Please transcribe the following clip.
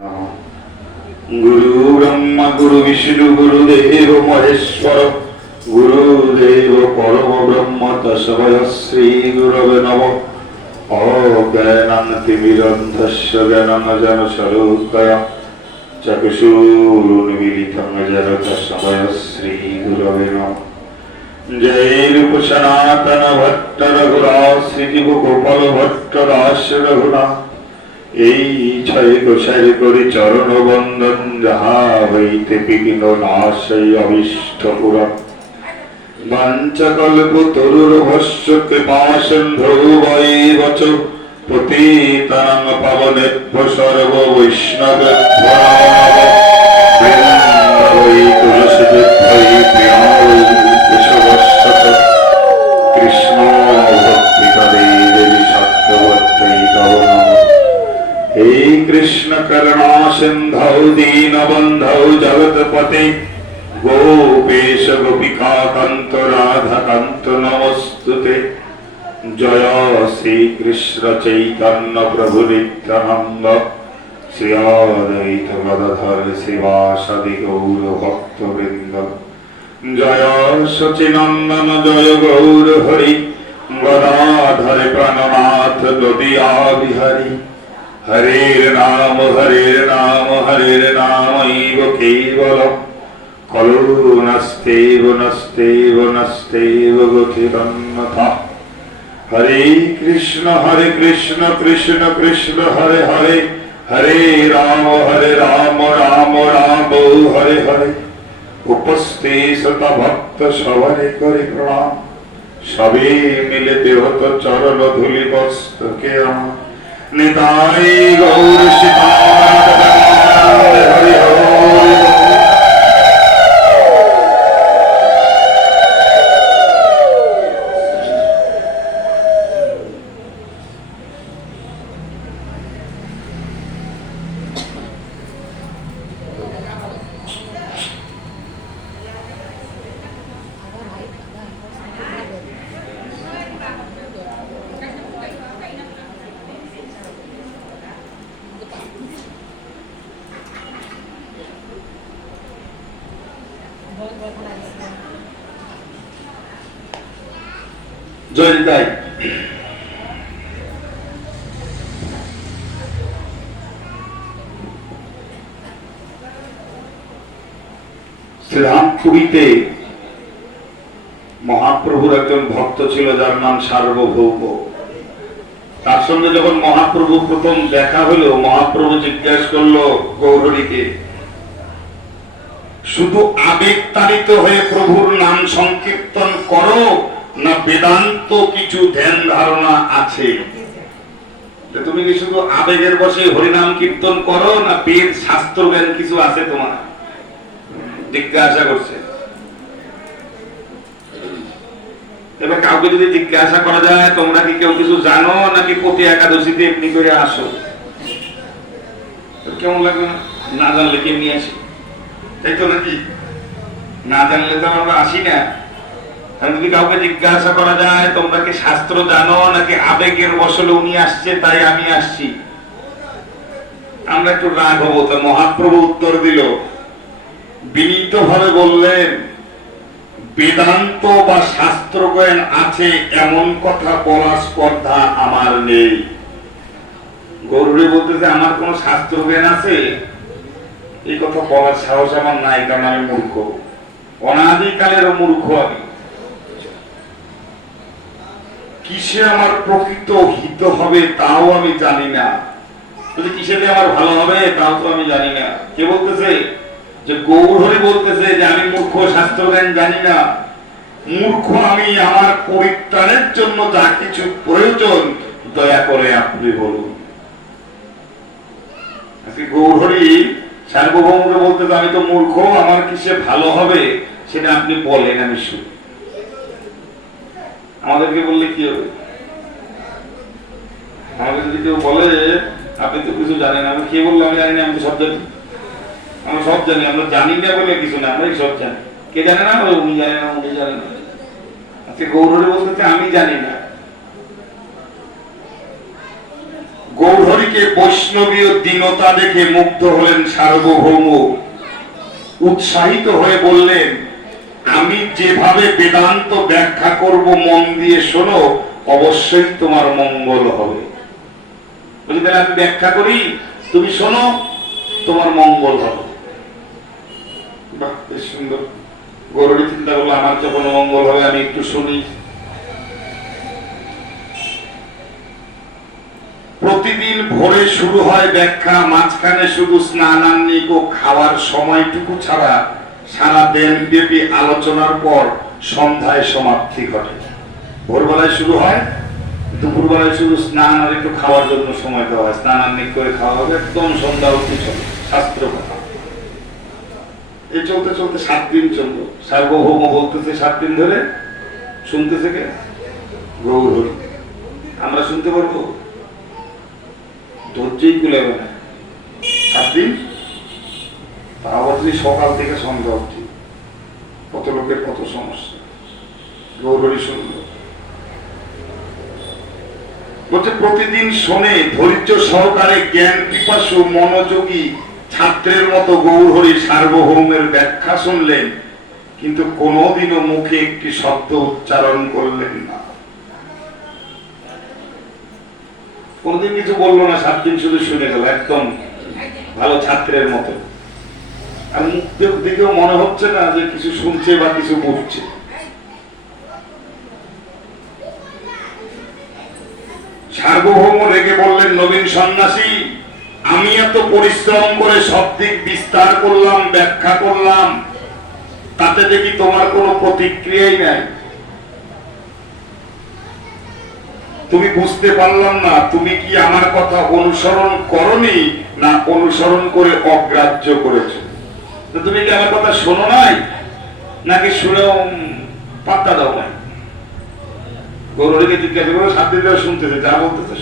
गुरु ब्रह्मा गुरु विष्णु गुरुदेव महेश्वर गुरुदेव परम ब्रह्म तस्मै श्री गुरवे नमः। अज्ञानातिमिरन्धस्य ज्ञानाञ्जनशलाकया चक्षुरुन्मीलितं येन तस्मै श्री गुरवे नमः। जय रूप सनातन भट्ट रघुराश्री गोपाल भट्ट दास रघुनाथ এই ছয় গোসাই করি চরণ বন্দন যাহা হইতে বিঘ্ন নাশই অভীষ্ট পুরন বাঞ্ছকল্প তরুর ভস্য কৃপা সিন্ধু বৈবচ পতিতানাং পাবনেভ্যো সর্ব বৈষ্ণবেভ্যো বৃন্দাবৈ তুলসীদেভ্যৈ প্রিয়ায় কেশবস্য কৃষ্ণ ভক্তিপদে দেবী সত্যবত্যৈ তব নমঃ। हे कृष्ण करुणा सिंधौ दीनबंधौ जगतपते गोपेश गोपिका कांत राधा कांत नमस्तुते। जय श्री कृष्ण चैतन्य प्रभु नित्यानंद श्री अद्वैत गदाधर श्रीवासदि गौर भक्तवृंद। जय सचिनंदन जय गौर हरि गदाधर प्राणनाथ ददिया बिहारी। हरे नाम एव केवलम खलु नस्तेव गतिरन्यथा। हरे कृष्ण कृष्ण कृष्ण हरे हरे हरे राम राम राम हरे हरे। उपस्थित भक्त सवरे करि प्रणाम सबे मिले देवत चरण धूलि मस्तके निताई गौर सीतानंद हरि हरि। জয়ন্তাই শ্রীরামপুরীতে মহাপ্রভুর একজন ভক্ত ছিল যার নাম সার্বভৌম। তার সঙ্গে যখন মহাপ্রভু প্রথম দেখা হলো, মহাপ্রভু জিজ্ঞাসা করলো গৌরীকে, শুধু আবেগ তাড়িত হয়ে প্রভুর নাম সংকীর্তন করো না বেদান্ত কিছু ধ্যান ধারণা আছে? তুমি কি শুধু আবেগের বসে হরিনাম কীর্তন করো না বেদ শাস্ত্র জ্ঞান কিছু আছে তোমার? জিজ্ঞাসা করছে। এবার কাউকে যদি জিজ্ঞাসা করা যায় তোমরা কি কেউ কিছু জানো নাকি প্রতি একাদশীতে এমনি করে আসো, কেমন লাগবে? না জানলে কেমনি আসি, তাই তো নাকি? না জানলে তো আমরা আসি না। যদি কাউকে জিজ্ঞাসা করা যায় তোমরা কি শাস্ত্র জানো নাকি আবেগের বশলে উনি আসছে তাই আমি আসছি, আমরা একটু রাগ হবো। তো মহাপ্রভু উত্তর দিল, বিনীত ভাবে বললেন, বেদান্ত বা শাস্ত্র জ্ঞান আছে এমন কথা বলার স্পর্ধা আমার নেই। গৌরী বলতেছে, আমার কোন শাস্ত্র জ্ঞান আছে এই কথা বলার সাহস আমার নাই, কারণ আমি মূর্খ, অনাদিকালের মূর্খ। আমি কিসে আমার প্রকৃত হিত হবে তাও আমি জানি না, কিসেতে আমার ভালো হবে তাও তো আমি জানি না। কে বলতেছে? যে গৌরহরি বলতেছে যে আমি মূর্খ, শাস্ত্র জ্ঞান জানি না। মূর্খ আমি, আমার পরিত্রাণের জন্য যা কিছু প্রয়োজন দয়া করে আপনি বলুন। গৌরহরি সার্বভৌমকে বলতেছে, আমি তো মূর্খ, আমার কিসে ভালো হবে সেটা আপনি বলেন, আমি শুনি। আমাদেরকে বললে কি হবে? আমাকে যদি কেউ বলে আপনি তো কিছু জানেন, আমি কে বললাম আমি জানি না, আমি তো সব জানি, আমরা সব জানি। আমরা জানি না বলে কিছু না, আমরাই সব জানি। কে জানে না? উনি জানে না, উনি জানে না। আজকে গৌরহরি বলতেছে আমি জানি না। গৌরহরিকে বৈষ্ণবীয় দীনতা দেখে মুগ্ধ হলেন সার্বভৌম। উৎসাহিত হয়ে বললেন, আমি যেভাবে বেদান্ত ব্যাখ্যা করব মন দিয়ে শোনো, অবশ্যই তোমার মঙ্গল হবে। বলি তাহলে আমি ব্যাখ্যা করি, তুমি শোনো, তোমার মঙ্গল হবে। বাহ, বেশ সুন্দর। গৌরহরি চিন্তা করলো, আমার যখন মঙ্গল হবে আমি একটু শুনি। প্রতিদিন ভোরে শুরু হয় ব্যাখ্যা, মাঝখানে শুধু স্নানান্নিক ও খাওয়ার সময়টুকু ছাড়া সারা দিন ব্যাপী আলোচনার পর সন্ধ্যায় সমাপ্তি ঘটে। ভোরবেলায় শুরু হয়, দুপুরবেলায় শুধু স্নান আর একটু খাওয়ার জন্য সময় দেওয়া হয়, স্নানান্নিক করে খাওয়া হবে, একদম সন্ধ্যা অবধি চলে শাস্ত্র কথা। এই চলতে চলতে 7 দিন চললো। সার্বভৌম বলতেছে 7 দিন ধরে, শুনতেছে কে? গৌরহরি। আমরা শুনতে পারবো? ধৈর্যই কুলাবে না। 7 দিন, তাও সকাল থেকে সন্ধ্যা অবধি, কত লোকের কত সমস্যা। গৌরহরি শুনল, বলছে প্রতিদিন শোনে ধৈর্য সহকারে জ্ঞান পিপাসু মনোযোগী ছাত্রের মতো গৌরহরি সার্বভৌমের ব্যাখ্যা শুনলেন, কিন্তু কোনোদিনও মুখে একটি শব্দ উচ্চারণ করলেন না। কোনদিন কিছু বললো না, 7 দিন শুধু শুনে গেল, একদম ভালো ছাত্রের মতো। আর মুখ দিকেও মনে হচ্ছে না যে কিছু শুনছে বা কিছু বুঝছে। সার্বভৌম রেগে বললেন, নবীন সন্ন্যাসী, আমি এত পরিশ্রম করে সব দিক বিস্তার করলাম, ব্যাখ্যা করলাম, তাতে দেখি তোমার কোনো প্রতিক্রিয়াই নাই। তুমি বুঝতে পারলাম না, তুমি কি আমার কথা অনুসরণ করনি না অনুসরণ করে অগ্রাহ্য করেছো? তুমি কি আমার কথা শোনো নাই নাকি শুনেও পাত্তা দাও নাই? গৌরহরিকে জিজ্ঞাসা করে 7 দিন ধরে শুনতেছে, যা বলতেছে